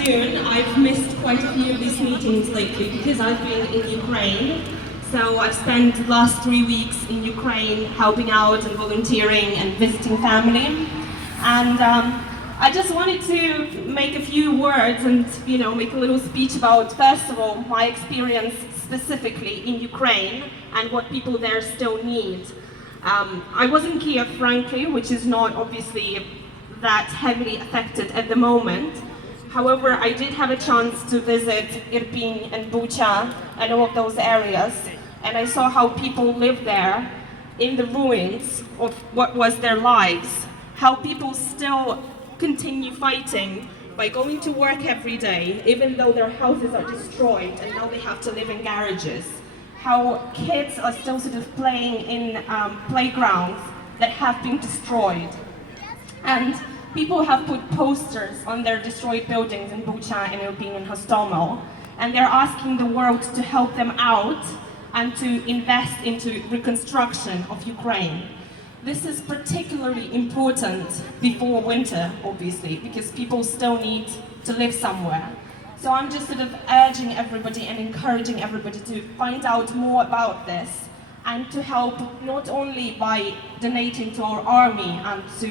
afternoon. I've missed quite a few of these meetings lately because I've been in Ukraine. So I've spent the last 3 weeks in Ukraine helping out and volunteering and visiting family. And I just wanted to make a few words and make a little speech about, first of all, my experience specifically in Ukraine and what people there still need. I was in Kiev, frankly, which is not obviously that heavily affected at the moment. However, I did have a chance to visit Irpin and Bucha and all of those areas, and I saw how people live there in the ruins of what was their lives, how people still continue fighting by going to work every day, even though their houses are destroyed and now they have to live in garages, how kids are still sort of playing in playgrounds that have been destroyed. And people have put posters on their destroyed buildings in Bucha and Irpin and Hostomel, and they're asking the world to help them out and to invest into reconstruction of Ukraine. This is particularly important before winter, obviously, because people still need to live somewhere. So I'm just sort of urging everybody and encouraging everybody to find out more about this and to help not only by donating to our army and to,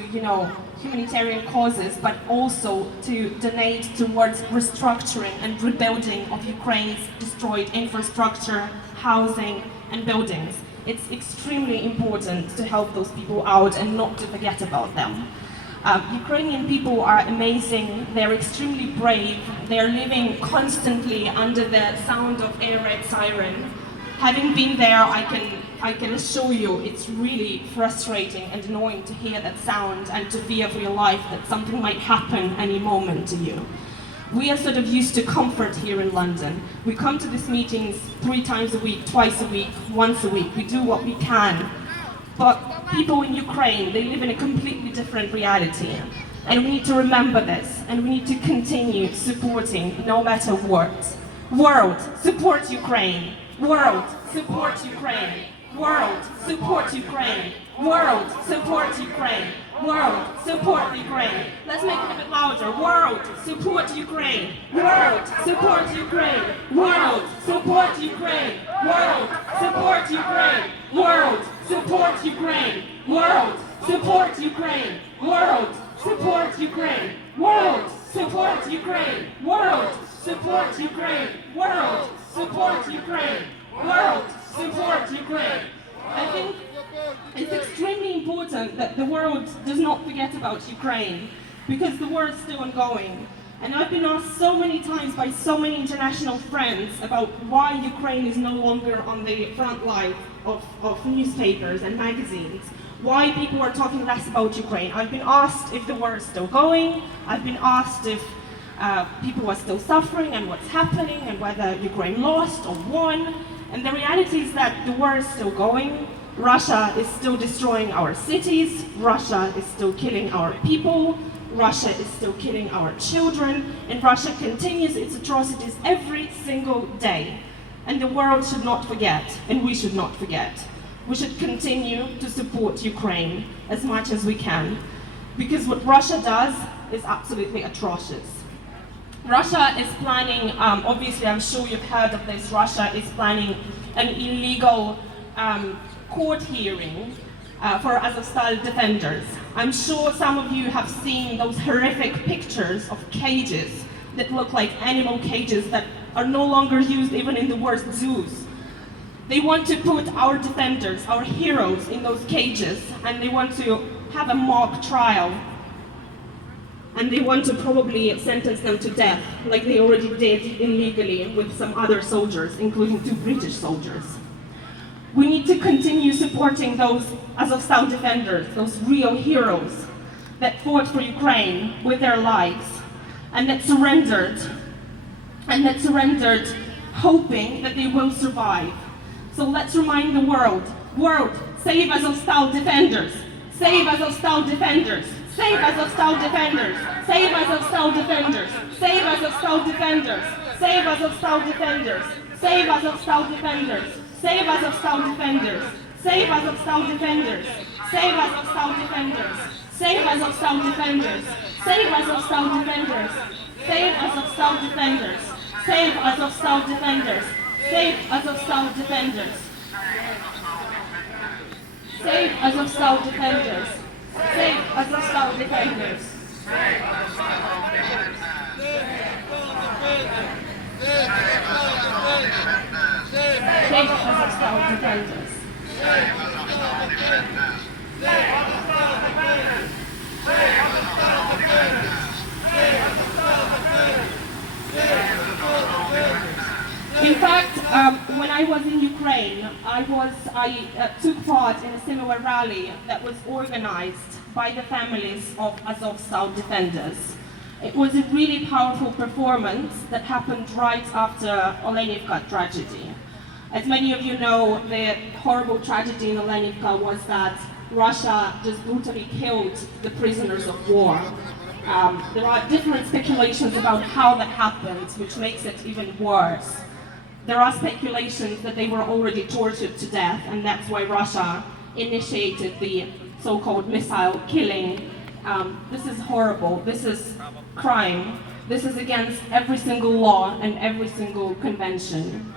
humanitarian causes, but also to donate towards restructuring and rebuilding of Ukraine's destroyed infrastructure, housing, and buildings. It's extremely important to help those people out and not to forget about them. Ukrainian people are amazing, they're extremely brave, they're living constantly under the sound of air raid siren. Having been there, I can assure you it's really frustrating and annoying to hear that sound and to fear for your life that something might happen any moment to you. We are sort of used to comfort here in London. We come to these meetings 3 times a week, twice a week, once a week. We do what we can. But people in Ukraine, they live in a completely different reality. And we need to remember this, and we need to continue supporting no matter what. World, support Ukraine. World, support Ukraine. World, support Ukraine. World, support Ukraine. World, support Ukraine. Let's make it a bit louder. World, support Ukraine. World, support Ukraine. World, support Ukraine. World, support Ukraine. World, support Ukraine. World, support Ukraine. World, support Ukraine. World, support Ukraine. World, support Ukraine. World, support Ukraine. World, support Ukraine. I think it's extremely important that the world does not forget about Ukraine, because the war is still ongoing. And I've been asked so many times by so many international friends about why Ukraine is no longer on the front line of newspapers and magazines, why people are talking less about Ukraine. I've been asked if the war is still going, I've been asked if people are still suffering and what's happening and whether Ukraine lost or won. And the reality is that the war is still going. Russia is still destroying our cities. Russia is still killing our people. Russia is still killing our children. And Russia continues its atrocities every single day. And the world should not forget, and we should not forget. We should continue to support Ukraine as much as we can, because what Russia does is absolutely atrocious. Russia is planning, obviously I'm sure you've heard of this, Russia is planning an illegal court hearing for Azovstal defenders. I'm sure some of you have seen those horrific pictures of cages that look like animal cages that are no longer used even in the worst zoos. They want to put our defenders, our heroes, in those cages, and they want to have a mock trial. And they want to probably sentence them to death, like they already did illegally with some other soldiers, including 2 British soldiers. We need to continue supporting those Azovstal defenders, those real heroes that fought for Ukraine with their lives and that surrendered hoping that they will survive. So let's remind the world, save Azovstal defenders, save Azovstal defenders, save Azovstal defenders, save Azovstal defenders, save Azovstal defenders, save Azovstal defenders, save Azovstal defenders, save Azovstal defenders, save Azovstal defenders, save Azovstal defenders, Save Azovstal defenders. Save Azovstal defenders. Save Azovstal defenders. Save Azovstal defenders. Save Azovstal defenders. Save Azovstal defenders. Save Azovstal defenders. Save Azovstal defenders. In fact, when I was in Ukraine, I took part in a similar rally that was organized by the families of Azovstal defenders. It was a really powerful performance that happened right after Olenivka tragedy. As many of you know, the horrible tragedy in Olenivka was that Russia just brutally killed the prisoners of war. There are different speculations about how that happened, which makes it even worse. There are speculations that they were already tortured to death, and that's why Russia initiated the so-called missile killing. This is horrible. This is crime. This is against every single law and every single convention.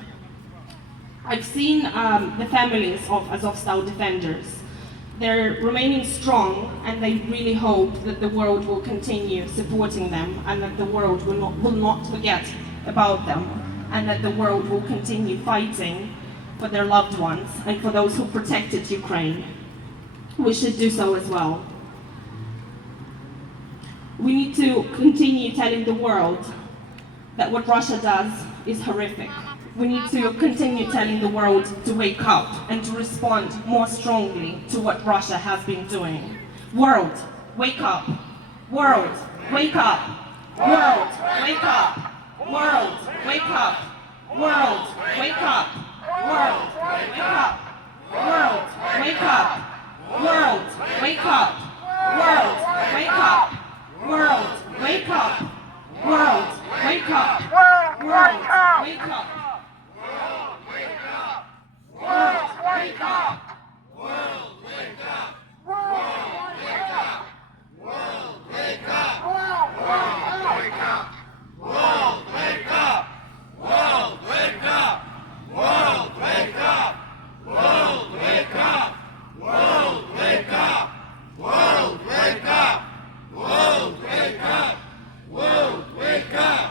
I've seen the families of Azovstal defenders. They're remaining strong, and they really hope that the world will continue supporting them, and that the world will not forget about them, and that the world will continue fighting for their loved ones and for those who protected Ukraine. We should do so as well. We need to continue telling the world that what Russia does is horrific. We need to continue telling the world to wake up and to respond more strongly to what Russia has been doing. World, wake up. World, wake up. World, wake up. World, wake up. World, wake up. World, wake up. World, wake up. World, wake up. World, wake up. World, wake up. World, wake up. World, wake up. World, wake up! World, wake up! World, wake up! World, wake up! World, wake up! World, wake up! World, wake up! World, wake up! World, wake up! World, wake up! World, wake up! World, wake up! World, wake up!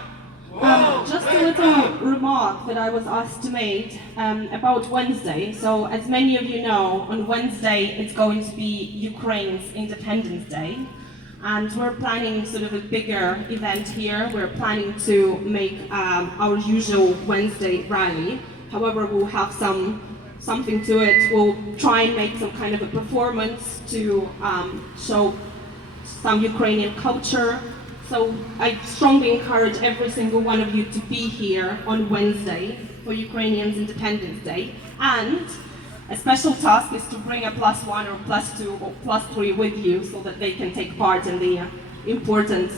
Just a little remark that I was asked to make about Wednesday. So, as many of you know, on Wednesday it's going to be Ukraine's Independence Day, and we're planning sort of a bigger event here. We're planning to make our usual Wednesday rally. However, we'll have something to it. We'll try and make some kind of a performance to show some Ukrainian culture. So I strongly encourage every single one of you to be here on Wednesday for Ukrainians' Independence Day. And a special task is to bring a +1 or +2 or +3 with you so that they can take part in the important,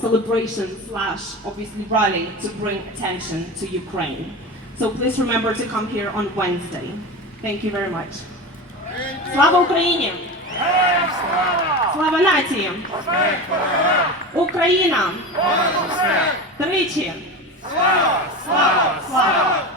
celebration / obviously rally to bring attention to Ukraine. So please remember to come here on Wednesday. Thank you very much. Слава Україні! Слава нації! Україна! Тричі! Слава! Слава! Слава!